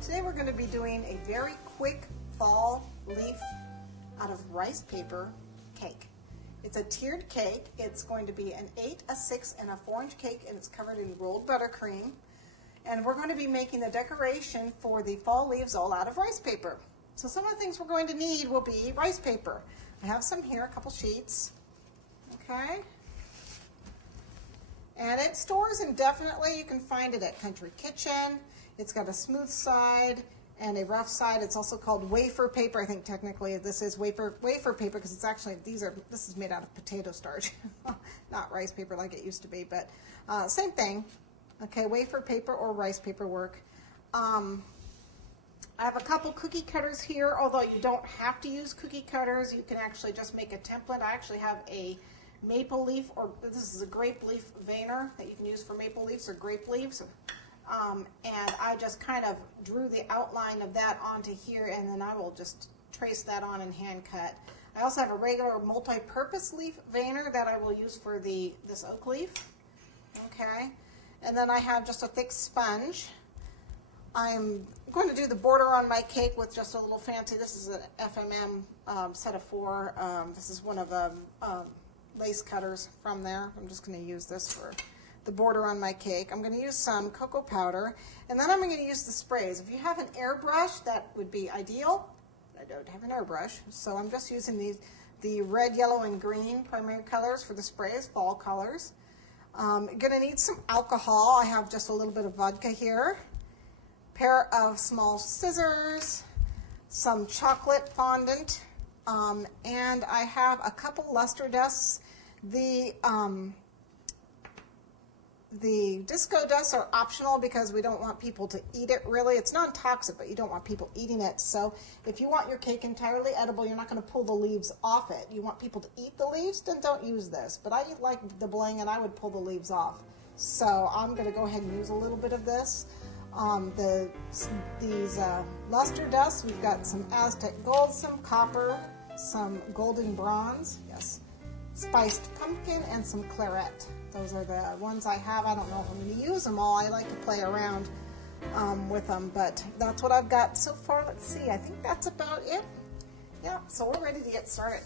Today we're going to be doing a very quick fall leaf out of rice paper cake. It's a tiered cake. It's going to be an 8, a 6, and a 4-inch cake, and it's covered in rolled buttercream. And we're going to be making the decoration for the fall leaves all out of rice paper. So some of the things we're going to need will be rice paper. I have some here, a couple sheets. Okay. And it stores indefinitely. You can find it at Country Kitchen. It's got a smooth side and a rough side. It's also called wafer paper. I think technically this is wafer paper because it's actually, this is made out of potato starch, not rice paper like it used to be, but same thing. Okay, wafer paper or rice paper work. I have a couple cookie cutters here, although you don't have to use cookie cutters. You can actually just make a template. I actually have a maple leaf, or this is a grape leaf veiner that you can use for maple leaves or grape leaves. And I just kind of drew the outline of that onto here, and then I will just trace that on and hand cut. I also have a regular multi-purpose leaf veiner that I will use for this oak leaf. Okay, and then I have just a thick sponge. I'm going to do the border on my cake with just a little fancy, this is an FMM set of 4. This is one of the lace cutters from there. I'm just going to use this for the border on my cake. I'm going to use some cocoa powder, and then I'm going to use the sprays. If you have an airbrush, that would be ideal. I don't have an airbrush, so I'm just using the red, yellow, and green primary colors for the sprays, fall colors. I'm going to need some alcohol. I have just a little bit of vodka here. Pair of small scissors, some chocolate fondant, and I have a couple luster dusts. The disco dusts are optional because we don't want people to eat it really. It's non-toxic, but you don't want people eating it. So if you want your cake entirely edible, you're not going to pull the leaves off it. You want people to eat the leaves, then don't use this. But I like the bling, and I would pull the leaves off. So I'm going to go ahead and use a little bit of this. These luster dusts, we've got some Aztec gold, some copper, some golden bronze, yes, spiced pumpkin, and some claret. Those are the ones I have. I don't know if I'm going to use them all. I like to play around with them, but that's what I've got so far. Let's see, I think that's about it. Yeah, so we're ready to get started.